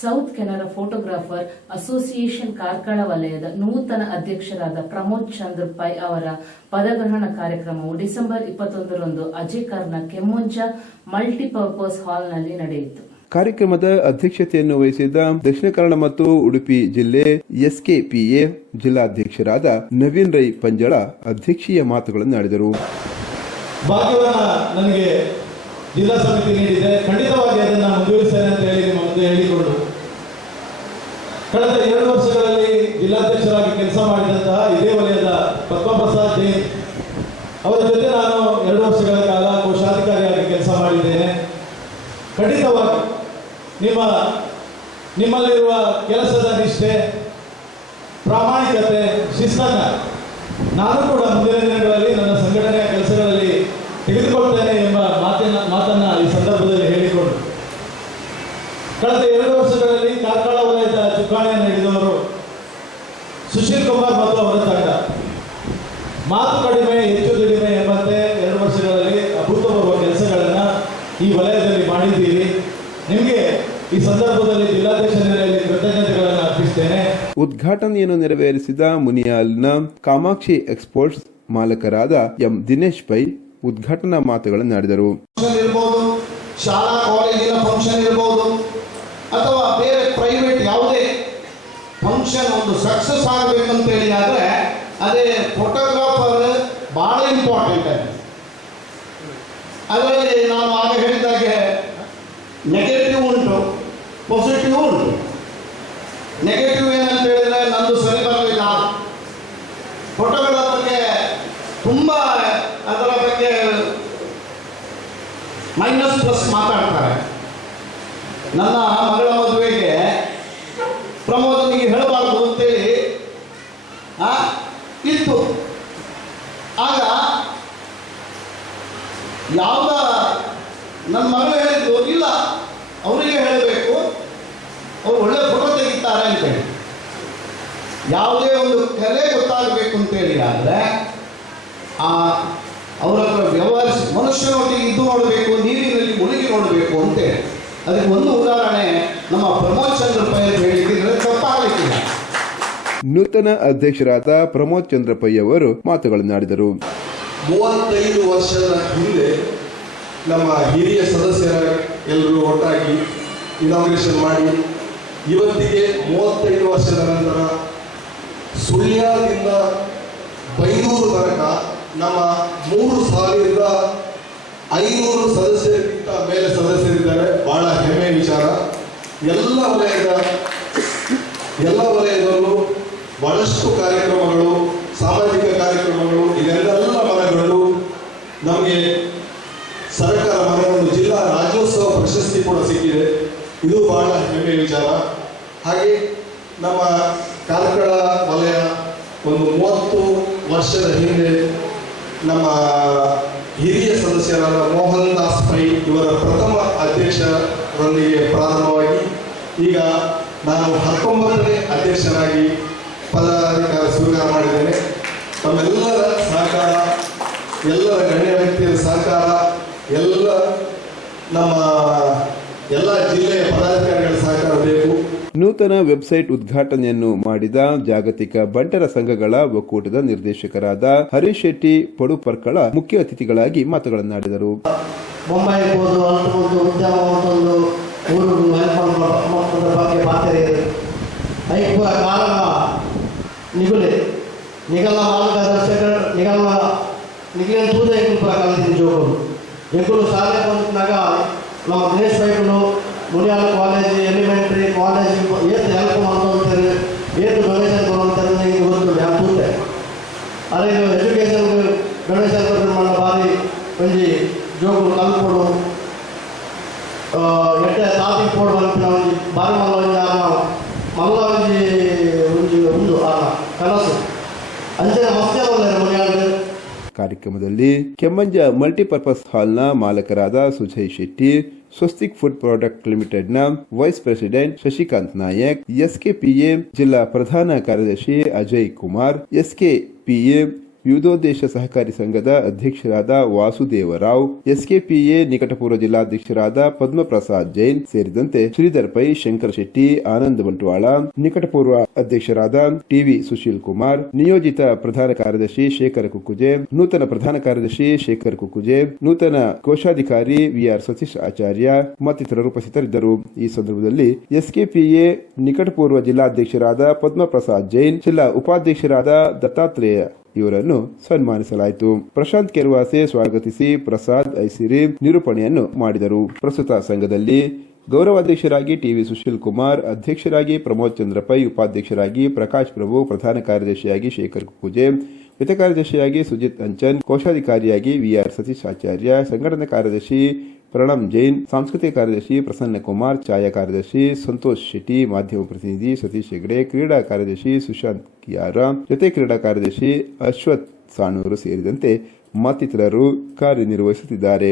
South Canara photographer association Karkala ವಲಯದ ನೂತನ ಅಧ್ಯಕ್ಷರಾದ ಪ್ರಮೋದ್ ಚಂದ್ರ ಪೈ ಅವರ ಪದಗ್ರಹಣ ಕಾರ್ಯಕ್ರಮವು ಡಿಸೆಂಬರ್ 21ರಂದು ಅಜೇಕರ್ನ ಕೆಮ್ಮುಂಜ ಮಲ್ಟಿಪರ್ಪಸ್ ಹಾಲ್ನಲ್ಲಿ ನಡೆಯಿತು. ಕಾರ್ಯಕ್ರಮದ ಅಧ್ಯಕ್ಷತೆಯನ್ನು ವಹಿಸಿದ್ದ ದಕ್ಷಿಣ ಕನ್ನಡ ಮತ್ತು ಉಡುಪಿ ಜಿಲ್ಲೆ ಎಸ್ಕೆಪಿಎ ಜಿಲ್ಲಾಧ್ಯಕ್ಷರಾದ ನವೀನ್ ರೈ ಪಂಜಳ ಅಧ್ಯಕ್ಷೀಯ ಮಾತುಗಳನ್ನು ಆಡಿದರು. ಭಾಗ್ಯವನ್ನ ನನಗೆ ಜಿಲ್ಲಾ ಸಮಿತಿ ನೀಡಿದೆ, ಖಂಡಿತವಾಗಿ ಅದನ್ನು ಮುಂದುವರಿಸ್ತೇನೆ ಅಂತ ಹೇಳಿ ನಿಮ್ಮ ಮುಂದೆ ಹೇಳಿಕೊಂಡು ಕಳೆದ 2 ವರ್ಷಗಳಲ್ಲಿ ಜಿಲ್ಲಾಧ್ಯಕ್ಷರಾಗಿ ಕೆಲಸ ಮಾಡಿದಂತಹ ಇದೇ ವಲಯದ ಪದ್ಮಪ್ರಸಾದ್ ಜೈನ್ ಅವರ ಜೊತೆ ನಾನು 2 ವರ್ಷಗಳ ಕಾಲ ಕೋಶಾಧಿಕಾರಿಯಾಗಿ ಕೆಲಸ ಮಾಡಿದ್ದೇನೆ. ಖಂಡಿತವಾಗಿ ನಿಮ್ಮಲ್ಲಿರುವ ಕೆಲಸದ ನಿಷ್ಠೆ, ಪ್ರಾಮಾಣಿಕತೆ, ಶಿಸ್ತನ್ನ ನಾನು ಕೂಡ ಮುಂದಿನ ದಿನಗಳಲ್ಲಿ ನನ್ನ ಸಂಘಟನೆಯ ಕೆಲಸಗಳಲ್ಲಿ ತೆಗೆದುಕೊಳ್ತೇನೆ ಎಂಬ ಮಾತನ್ನ ಈ ಸಂದರ್ಭದಲ್ಲಿ ಹೇಳಿಕೊಂಡು ಕಳೆದ 2 ವರ್ಷಗಳಲ್ಲಿ ಕಾರ್ಕಳ ವಲಯದ ಚುಕ್ಕಾಣಿಯನ್ನು ಹಿಡಿದವರು ಸುಶೀಲ್ ಕುಮಾರ್ ಮತ್ತು ಅವರ ತಂಡ ಮಾತು ಕಡಿಮೆ ಹೆಚ್ಚು ದುಡಿಮೆ ಎಂಬಂತೆ 2 ವರ್ಷಗಳಲ್ಲಿ ಅಭೂತಪೂರ್ವ ಕೆಲಸಗಳನ್ನ ಈ ವಲಯದಲ್ಲಿ ಮಾಡಿದ್ದೀರಿ. ನಿಮಗೆ ಈ ಸಂದರ್ಭದಲ್ಲಿ ಜಿಲ್ಲಾಧ್ಯಕ್ಷ ನೆಲೆಯಲ್ಲಿ ಕೃತಜ್ಞತೆಗಳನ್ನು ಅರ್ಪಿಸುತ್ತೇನೆ. ಉದ್ಘಾಟನೆಯನ್ನು ನೆರವೇರಿಸಿದ ಮುನಿಯಾಲ್ನ ಕಾಮಾಕ್ಷಿ ಎಕ್ಸ್ಪೋರ್ಟ್ಸ್ ಮಾಲಕರಾದ ಎಂ ದಿನೇಶ್ ಪೈ ಉದ್ಘಾಟನಾ ಮಾತುಗಳನ್ನಾಡಿದರು. ಶಾಲಾ ಕಾಲೇಜಿನ ಫಂಕ್ಷನ್ ಇರಬಹುದು ಅಥವಾ ಬೇರೆ ಪ್ರೈವೇಟ್ ಯಾವುದೇ ಫಂಕ್ಷನ್ ಒಂದು ಸಕ್ಸಸ್ ಆಗಬೇಕಂತ ಹೇಳಿ ಆದರೆ ಅದೇ ಫೋಟೋಗ್ರಾಫರ್ ಬಹಳ ಇಂಪಾರ್ಟೆಂಟ್ ಆಗಿದೆ. ಅದರಲ್ಲಿ ನಾನು ಆಗ ಹೇಳಿದಾಗೆ ನೆಗೆಟಿವ್ ಉಂಟು, ಪಾಸಿಟಿವ್ ಉಂಟು. ನೆಗೆಟಿವ್ ಏನಂತ ಹೇಳಿದ್ರೆ ನಂದು ಸರಿ ಬರಲಿಲ್ಲ, ಫೋಟೋಗಳ ಬಗ್ಗೆ ತುಂಬ ಅದರ ಬಗ್ಗೆ ಮೈನಸ್ ಪ್ಲಸ್ ಮಾತಾಡ್ತಾರೆ. ನನ್ನ ಮಗಳ ಮದುವೆಗೆ ಪ್ರಮೋದನಿಗೆ ಹೇಳಬಾರ್ದು ಅಂತೇಳಿ ಇತ್ತು. ಆಗ ಯಾವುದ ನನ್ನ ಮಗಳು ಹೇಳಿದ್ದು ಇಲ್ಲ, ಅವರಿಗೆ ಹೇಳಬೇಕು, ಅವ್ರು ಒಳ್ಳೆ ಫೋಟೋ ತೆಗಿತಾರೆ ಅಂತೇಳಿ. ಯಾವುದೇ ಒಂದು ಕಲೆ ಗೊತ್ತಾಗಬೇಕು ಅಂತೇಳಿ ಆದರೆ ಅವರ ಹತ್ರ ವ್ಯವಹರಿಸಿ ಮನುಷ್ಯನೊಟ್ಟಿಗೆ ಇದ್ದು ನೋಡಬೇಕು, ನೀರಿನಲ್ಲಿ ಮುಳುಗಿ ನೋಡಬೇಕು ಅಂತೇಳಿ. ಅದಕ್ಕೆ ಒಂದು ಉದಾಹರಣೆ ನಮ್ಮ ಪ್ರಮೋದ್ ಚಂದ್ರ ಪೈ ಅಂತ ಹೇಳಿದ್ರೆ ತಪ್ಪಾಗಲಿಕ್ಕಿಲ್ಲ. ನೂತನ ಅಧ್ಯಕ್ಷರಾದ ಪ್ರಮೋದ್ ಚಂದ್ರ ಪೈ ಅವರು ಮಾತುಗಳನ್ನಾಡಿದರು. 35 ವರ್ಷದ ಹಿಂದೆ ನಮ್ಮ ಹಿರಿಯ ಸದಸ್ಯರ ಎಲ್ಲರೂ ಒಟ್ಟಾಗಿ ಇನಾಗ್ರೇಷನ್ ಮಾಡಿ ಇವತ್ತಿಗೆ 35 ವರ್ಷದ ನಂತರ ಸುಳ್ಯದಿಂದ ಬೈದೂರು ತನಕ ನಮ್ಮ 3500 ಸದಸ್ಯರಿಗಿಂತ ಮೇಲೆ ಸದಸ್ಯರಿದ್ದಾರೆ. ಬಹಳ ಹೆಮ್ಮೆಯ ವಿಚಾರ. ಎಲ್ಲ ವಲಯದಲ್ಲೂ ಬಹಳಷ್ಟು ಕಾರ್ಯಕ್ರಮಗಳು, ಸಾಮಾಜಿಕ ಕಾರ್ಯಕ್ರಮಗಳು, ಇದೆಲ್ಲ ಮನಗಳು ನಮಗೆ ಸರ್ಕಾರ ಮನಗೊಂಡು ಜಿಲ್ಲಾ ರಾಜ್ಯೋತ್ಸವ ಪ್ರಶಸ್ತಿ ಕೂಡ ಸಿಕ್ಕಿದೆ. ಇದು ಬಹಳ ಹೆಮ್ಮೆಯ ವಿಚಾರ. ಹಾಗೆ ನಮ್ಮ ಕಾರ್ಕಳ ವಲಯ ಒಂದು 30 ವರ್ಷದ ಹಿಂದೆ ನಮ್ಮ ಹಿರಿಯ ಸದಸ್ಯರಾದ ಮೋಹನ್ ದಾಸ್ ಪೈ ಇವರ ಪ್ರಥಮ ಅಧ್ಯಕ್ಷರೊಂದಿಗೆ ಪ್ರಾರಂಭವಾಗಿ ಈಗ ನಾನು 19ನೇ ಅಧ್ಯಕ್ಷರಾಗಿ ಪದಾಧಿಕಾರ ಸ್ವೀಕಾರ ಮಾಡಿದ್ದೇನೆ. ತಮ್ಮೆಲ್ಲರ ಸಹಕಾರ, ಎಲ್ಲರ ಗಣ್ಯ ವ್ಯಕ್ತಿಯ ಸಹಕಾರ, ನಮ್ಮ ಎಲ್ಲ ಜಿಲ್ಲೆಯ ಪದಾಧಿಕಾರಿಗಳ ಸಹಕಾರ ಬೇಕು. ನೂತನ ವೆಬ್ಸೈಟ್ ಉದ್ಘಾಟನೆಯನ್ನು ಮಾಡಿದ ಜಾಗತಿಕ ಬಂಟರ ಸಂಘಗಳ ಒಕ್ಕೂಟದ ನಿರ್ದೇಶಕರಾದ ಹರೀಶ್ ಶೆಟ್ಟಿ ಪಡುಪರ್ಕಳ ಮುಖ್ಯ ಅತಿಥಿಗಳಾಗಿ ಮಾತುಗಳನ್ನಾಡಿದರು. ಮುಂಬೈ ಹೋದು ಅಲ್ಟುಕೊಂಡು ಉದ್ಯಮ ಒಂದು ಊರು ಬಗ್ಗೆ ಮಾತಾಡಿ ಐಕ್ಯ ಕಾರಣ ನಿಗುಲೆ ನಿಗಲ ಮಾರ್ಗದರ್ಶಕ ನಿಗಲ ತೂದ ಎಂಕುಲ ಕಲಿತಿನ ಜೋಗರು ಎಂಕುಲು ಶಾಲೆ ಬಂದಾಗ ನಮ್ಮ ದಿನೇಶ್ ಬೈಕುಲು ಮುನಿಯಾಲ ಕಾಲೇಜ್ ಎಲಿಮೆಂಟ್ರಿ ಕಾಲೇಜ್ ಏತು ಹೆಲ್ಪ್ ಮಾಡ್ತಾರೆ, ಏತು ಡೊನೇಷನ್ ಕೊಡುವಂತಾರೆ ನಿಮಗೆ ಗೊತ್ತು. ನಾನು ತೂತೆ ಅದೇ ಎಜುಕೇಷನ್ ಡೊನೇಷನ್ ಕೊಟ್ಟು ಭಾರಿ ಒಂಜಿ ಜೋಗು ಕಲ್ಪೊಡು ಎಡ್ಡೆ ಟಾಪಿಕ್ ಪೋಡು ಮಲ್ಪಿನ ಒಂಜಿ ಬಾರಿ ಮಲ್ಲ ಒಂಜಿ ಒಂದು ಕನಸು ಅಂಚನೆ ಮಸ್ತೆ ಬಂದರೆ ಮುನಿಯಾಲ. ಕಾರ್ಯಕ್ರಮದಲ್ಲಿ ಕೆಮ್ಮಂಜ ಮಲ್ಟಿಪರ್ಪಸ್ ಹಾಲ್ನ ಮಾಲಕರಾದ ಸುಜಯ್ ಶೆಟ್ಟಿ, ಸ್ವಸ್ತಿಕ್ ಫುಡ್ ಪ್ರಾಡಕ್ಟ್ ಲಿಮಿಟೆಡ್ನ vice president Shashikant Nayak, SKPA ಜಿಲ್ಲಾ ಪ್ರಧಾನ ಕಾರ್ಯದರ್ಶಿ ಅಜಯ್ ಕುಮಾರ್, ಎಸ್ಕೆಪಿಎ ವಿವಿಧೋದ್ದೇಶ ಸಹಕಾರಿ ಸಂಘದ ಅಧ್ಯಕ್ಷರಾದ ವಾಸುದೇವರಾವ್, ಎಸ್ಕೆಪಿಎ ನಿಕಟಪೂರ್ವ ಜಿಲ್ಲಾಧ್ಯಕ್ಷರಾದ ಪದ್ಮಪ್ರಸಾದ್ ಜೈನ್ ಸೇರಿದಂತೆ ಶ್ರೀಧರ್ ಪೈ, ಶಂಕರ್ ಶೆಟ್ಟಿ, ಆನಂದ್ ಬಂಟ್ವಾಳ, ನಿಕಟಪೂರ್ವ ಅಧ್ಯಕ್ಷರಾದ ಟಿವಿ ಸುಶೀಲ್ ಕುಮಾರ್, ನಿಯೋಜಿತ ಪ್ರಧಾನ ಕಾರ್ಯದರ್ಶಿ ಶೇಖರ್ ಕುಕ್ಕುಜೆ, ನೂತನ ಪ್ರಧಾನ ಕಾರ್ಯದರ್ಶಿ ಶೇಖರ್ ಕುಕ್ಕುಜೆ, ನೂತನ ಕೋಶಾಧಿಕಾರಿ ವಿಆರ್ ಸತೀಶ್ ಆಚಾರ್ಯ ಮತ್ತಿತರರು ಉಪಸ್ಥಿತರಿದ್ದರು. ಈ ಸಂದರ್ಭದಲ್ಲಿ ಎಸ್ಕೆಪಿಎ ನಿಕಟಪೂರ್ವ ಜಿಲ್ಲಾಧ್ಯಕ್ಷರಾದ ಪದ್ಮಪ್ರಸಾದ್ ಜೈನ್, ಜಿಲ್ಲಾ ಉಪಾಧ್ಯಕ್ಷರಾದ ದತ್ತಾತ್ರೇಯ ಇವರನ್ನು ಸನ್ಮಾನಿಸಲಾಯಿತು. ಪ್ರಶಾಂತ್ ಕೆರ್ವಾಸೆ ಸ್ವಾಗತಿಸಿ ಪ್ರಸಾದ್ ಐಸಿರಿ ನಿರೂಪಣೆಯನ್ನು ಮಾಡಿದರು. ಪ್ರಸ್ತುತ ಸಂಘದಲ್ಲಿ ಗೌರವಾಧ್ಯಕ್ಷರಾಗಿ ಟಿವಿ ಸುಶೀಲ್ ಕುಮಾರ್, ಅಧ್ಯಕ್ಷರಾಗಿ ಪ್ರಮೋದ್ ಚಂದ್ರ ಪೈ, ಉಪಾಧ್ಯಕ್ಷರಾಗಿ ಪ್ರಕಾಶ್ ಪ್ರಭು, ಪ್ರಧಾನ ಕಾರ್ಯದರ್ಶಿಯಾಗಿ ಶೇಖರ್ ಕುಕ್ಕುಜೆ, ವಿತ್ತ ಕಾರ್ಯದರ್ಶಿಯಾಗಿ ಸುಜಿತ್ ಅಂಚನ್, ಕೋಶಾಧಿಕಾರಿಯಾಗಿ ವಿಆರ್ ಸತೀಶ್ ಆಚಾರ್ಯ, ಸಂಘಟನಾ ಕಾರ್ಯದರ್ಶಿ ಪ್ರಣಮ್ ಜೈನ್, ಸಾಂಸ್ಕೃತಿಕ ಕಾರ್ಯದರ್ಶಿ ಪ್ರಸನ್ನ ಕುಮಾರ್, ಛಾಯಾ ಕಾರ್ಯದರ್ಶಿ ಸಂತೋಷ್ ಶೆಟ್ಟಿ, ಮಾಧ್ಯಮ ಪ್ರತಿನಿಧಿ ಸತೀಶ್ ಹೆಗಡೆ, ಕ್ರೀಡಾ ಕಾರ್ಯದರ್ಶಿ ಸುಶಾಂತ್ ಕಿಯಾರ, ಜೊತೆ ಕ್ರೀಡಾ ಕಾರ್ಯದರ್ಶಿ ಅಶ್ವಥ್ ಸಾಣೂರು ಸೇರಿದಂತೆ ಮತ್ತಿತರರು ಕಾರ್ಯನಿರ್ವಹಿಸುತ್ತಿದ್ದಾರೆ.